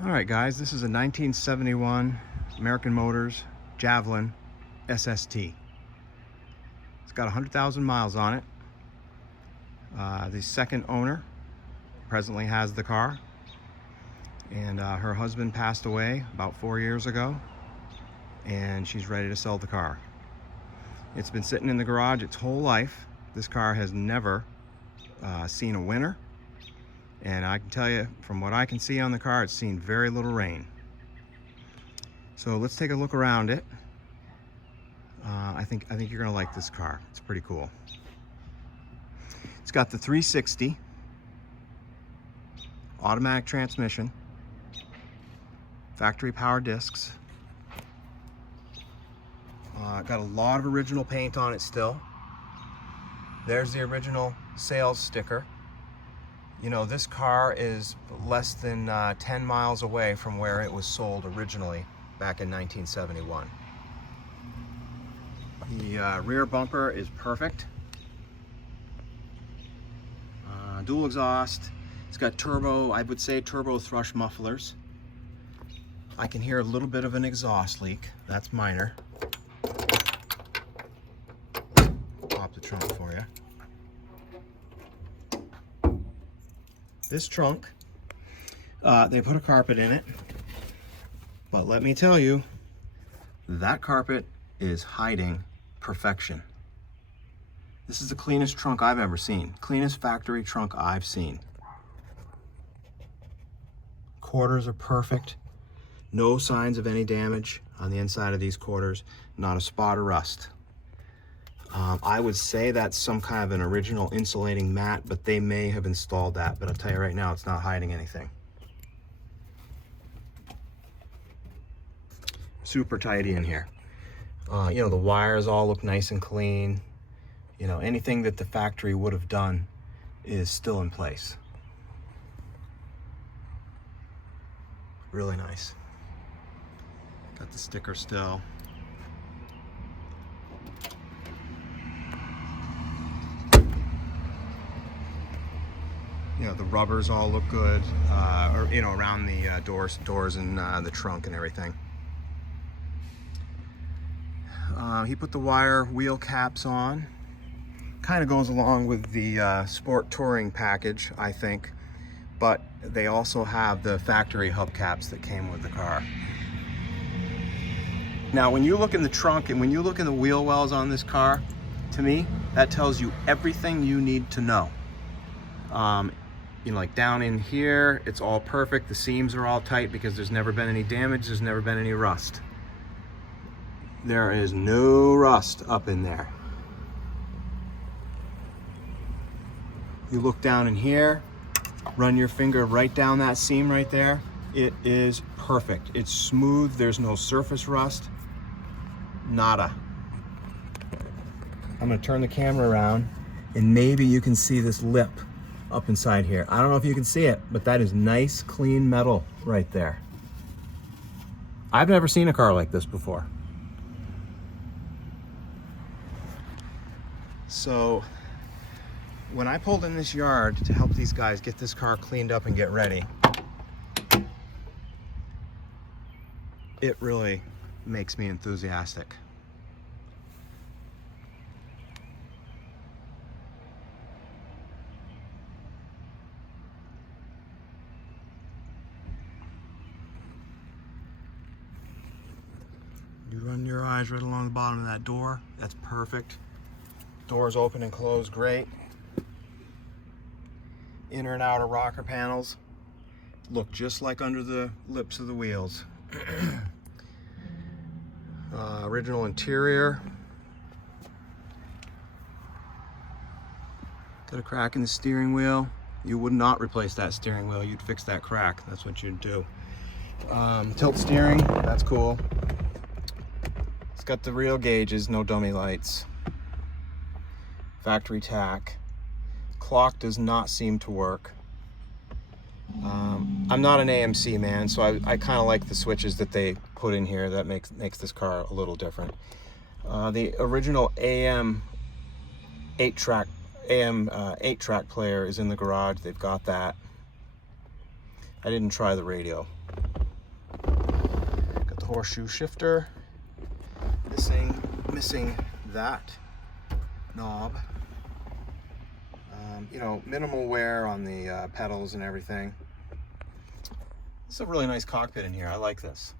All right, guys, this is a 1971 American Motors Javelin SST. It's got 100,000 miles on it. The second owner presently has the car, and her husband passed away about 4 years ago, and she's ready to sell the car. It's been sitting in the garage its whole life. This car has never seen a winter. And I can tell you, from what I can see on the car, it's seen very little rain. So let's take a look around it. I think you're gonna like this car. It's pretty cool. It's got the 360 automatic transmission, factory power discs. Got a lot of original paint on it still. There's the original sales sticker. You know, this car is less than 10 miles away from where it was sold originally back in 1971. The rear bumper is perfect. Dual exhaust. It's got turbo, I would say turbo thrush mufflers. I can hear a little bit of an exhaust leak. That's minor. Pop the trunk for you. This trunk, they put a carpet in it, but let me tell you, that carpet is hiding perfection. This is the cleanest trunk I've ever seen, cleanest factory trunk I've seen. Quarters are perfect, no signs of any damage on the inside of these quarters, not a spot of rust. I would say that's some kind of an original insulating mat, but they may have installed that. But I'll tell you right now, it's not hiding anything. Super tidy in here. You know, the wires all look nice and clean. You know, anything that the factory would have done is still in place. Really nice. Got the sticker still. You know, the rubbers all look good, or you know, around the doors and the trunk and everything. He put the wire wheel caps on. Kind of goes along with the sport touring package, I think, but they also have the factory hubcaps that came with the car. Now, when you look in the trunk and when you look in the wheel wells on this car, to me, that tells you everything you need to know. You know, like down in here, it's all perfect. The seams are all tight because there's never been any damage. There's never been any rust. There is no rust up in there. You look down in here, run your finger right down that seam right there. It is perfect. It's smooth. There's no surface rust. Nada. I'm gonna turn the camera around and maybe you can see this lip up inside here. I don't know if you can see it, but that is nice, clean metal right there. I've never seen a car like this before. So when I pulled in this yard to help these guys get this car cleaned up and get ready, it really makes me enthusiastic. You run your eyes right along the bottom of that door. That's perfect. Doors open and close, great. Inner and outer rocker panels look just like under the lips of the wheels. Original interior. Got a crack in the steering wheel. You would not replace that steering wheel. You'd fix that crack. That's what you'd do. Tilt steering, that's cool. It's got the real gauges, no dummy lights. Factory tack. Clock does not seem to work. I'm not an AMC man, so I kind of like the switches that they put in here. That makes this car a little different. The original AM 8-track player is in the garage. They've got that. I didn't try the radio. horseshoe shifter. Missing that knob. You know, minimal wear on the pedals and everything. It's a really nice cockpit in here. I like this.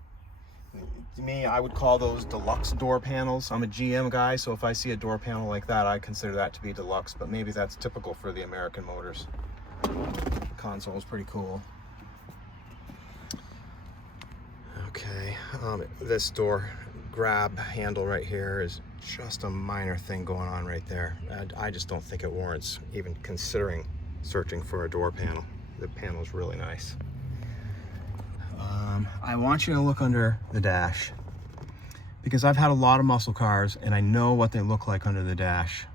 To me, I would call those deluxe door panels. I'm a GM guy, so if I see a door panel like that, I consider that to be deluxe, but maybe that's typical for the American Motors. The console is pretty cool. Okay, this door grab handle right here is just a minor thing going on right there. I just don't think it warrants even considering searching for a door panel. The panel is really nice. I want you to look under the dash because I've had a lot of muscle cars and I know what they look like under the dash.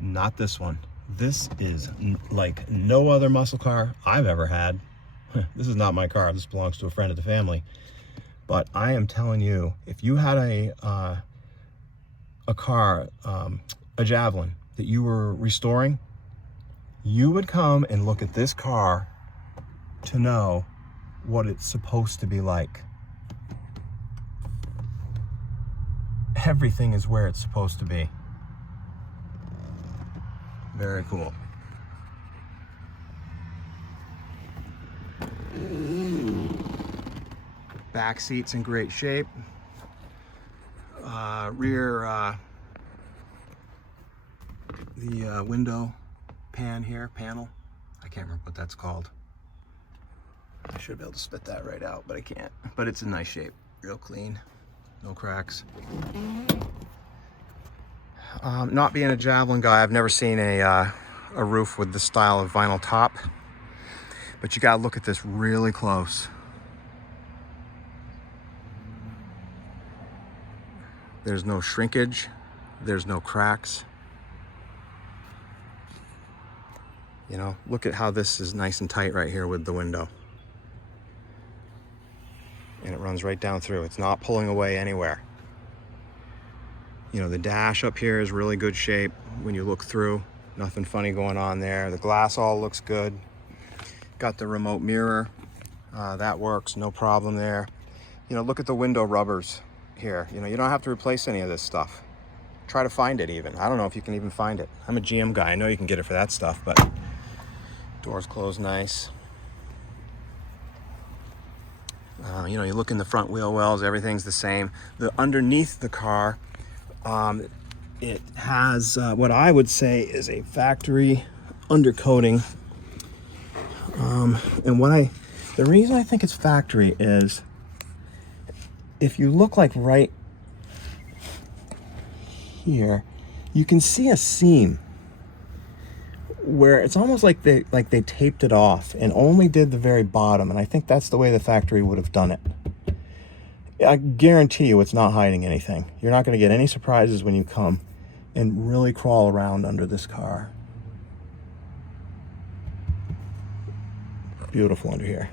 Not this one. This is like no other muscle car I've ever had. This is not my car. This belongs to a friend of the family. But I am telling you, if you had a car, a Javelin that you were restoring, you would come and look at this car to know what it's supposed to be like. Everything is where it's supposed to be. Very cool. Back seat's in great shape. Rear, the window panel. I can't remember what that's called. I should be able to spit that right out, but I can't. But it's in nice shape, real clean, no cracks. Not being a Javelin guy, I've never seen a roof with this style of vinyl top, but you gotta look at this really close. There's no shrinkage, there's no cracks. You know, look at how this is nice and tight right here with the window. And it runs right down through. It's not pulling away anywhere. You know, the dash up here is really good shape when you look through. Nothing funny going on there. The glass all looks good. Got the remote mirror. That works, no problem there. You know, look at the window rubbers here. You know, you don't have to replace any of this stuff. Try to find it even. I don't know if you can even find it. I'm a GM guy. I know you can get it for that stuff, but doors close nice. You know, you look in the front wheel wells, everything's the same. Underneath the car, it has what I would say is a factory undercoating. And the reason I think it's factory is if you look like right here, you can see a seam where it's almost like they taped it off and only did the very bottom, and I think that's the way the factory would have done it. I guarantee you it's not hiding anything. You're not going to get any surprises when you come and really crawl around under this car. Beautiful under here.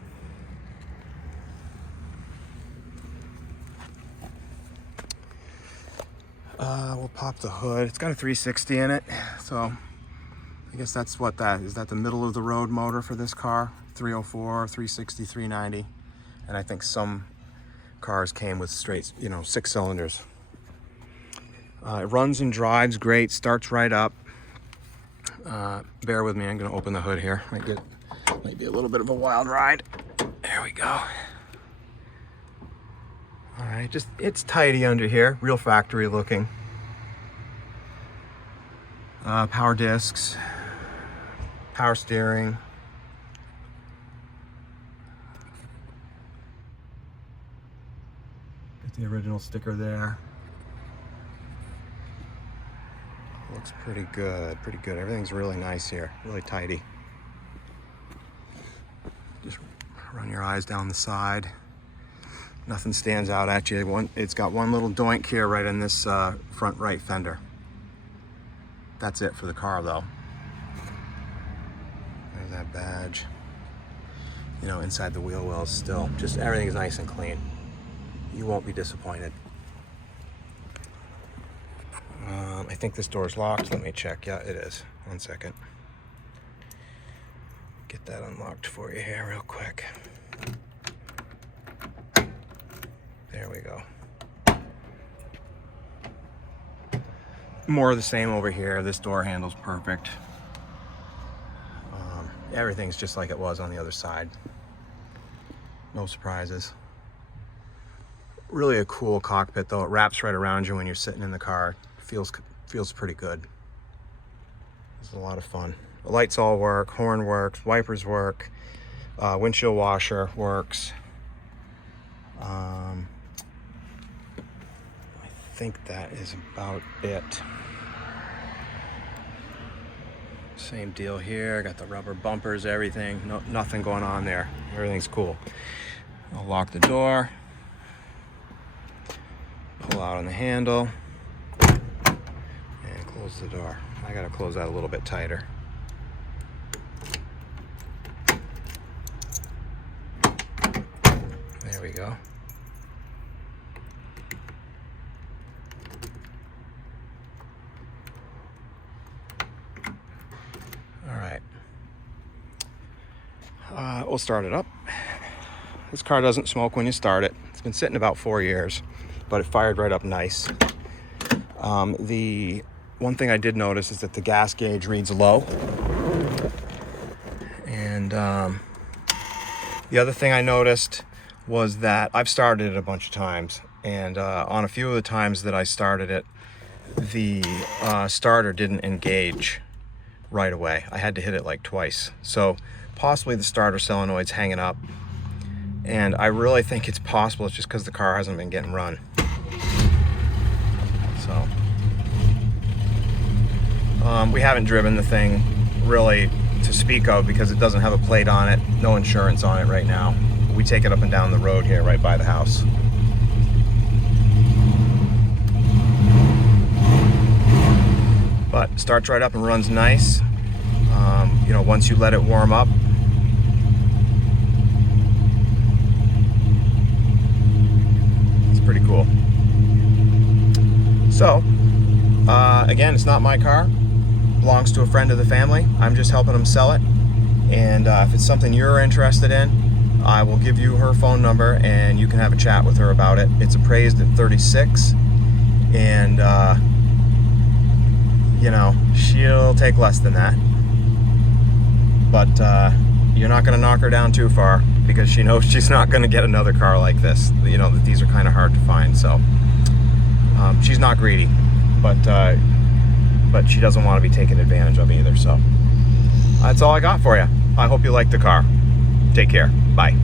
We'll pop the hood. It's got a 360 in it, so I guess that's what that is. That the middle of the road motor for this car? 304, 360, 390. And I think some cars came with straight, you know, 6 cylinders. It runs and drives great, starts right up. Bear with me, I'm gonna open the hood here. Might be a little bit of a wild ride. There we go. All right, it's tidy under here, real factory looking. Power discs, power steering. Got the original sticker there. Looks pretty good, pretty good. Everything's really nice here, really tidy. Just run your eyes down the side. Nothing stands out at you. It's got one little doink here right in this front right fender. That's it for the car though. There's that badge. You know, inside the wheel wells still. Just everything's nice and clean. You won't be disappointed. I think this door's locked. Let me check. Yeah, it is. One second. Get that unlocked for you here real quick. There we go. More of the same over here. This door handle's perfect. Everything's just like it was on the other side. No surprises. Really a cool cockpit though. It wraps right around you when you're sitting in the car. Feels pretty good. It's a lot of fun. The lights all work, horn works, wipers work, windshield washer works. I think that is about it. Same deal here. Got the rubber bumpers, everything. Nothing going on there. Everything's cool. I'll lock the door. Pull out on the handle. And close the door. I gotta close that a little bit tighter. There we go. All right. We'll start it up. This car doesn't smoke when you start it. It's been sitting about 4 years, but it fired right up nice. The one thing I did notice is that the gas gauge reads low. And the other thing I noticed was that I've started it a bunch of times, and on a few of the times that I started it, the starter didn't engage right away. I had to hit it like twice. So possibly the starter solenoid's hanging up, and I really think it's possible it's just because the car hasn't been getting run. So we haven't driven the thing really to speak of because it doesn't have a plate on it, no insurance on it right now. We take it up and down the road here right by the house. But starts right up and runs nice. You know, once you let it warm up. It's pretty cool. So, again, it's not my car. It belongs to a friend of the family. I'm just helping him sell it. And if it's something you're interested in, I will give you her phone number and you can have a chat with her about it. It's appraised at $36,000, and you know, she'll take less than that. But you're not going to knock her down too far because she knows she's not going to get another car like this. You know, that these are kind of hard to find. So she's not greedy, but she doesn't want to be taken advantage of either. So that's all I got for you. I hope you like the car. Take care. Bye.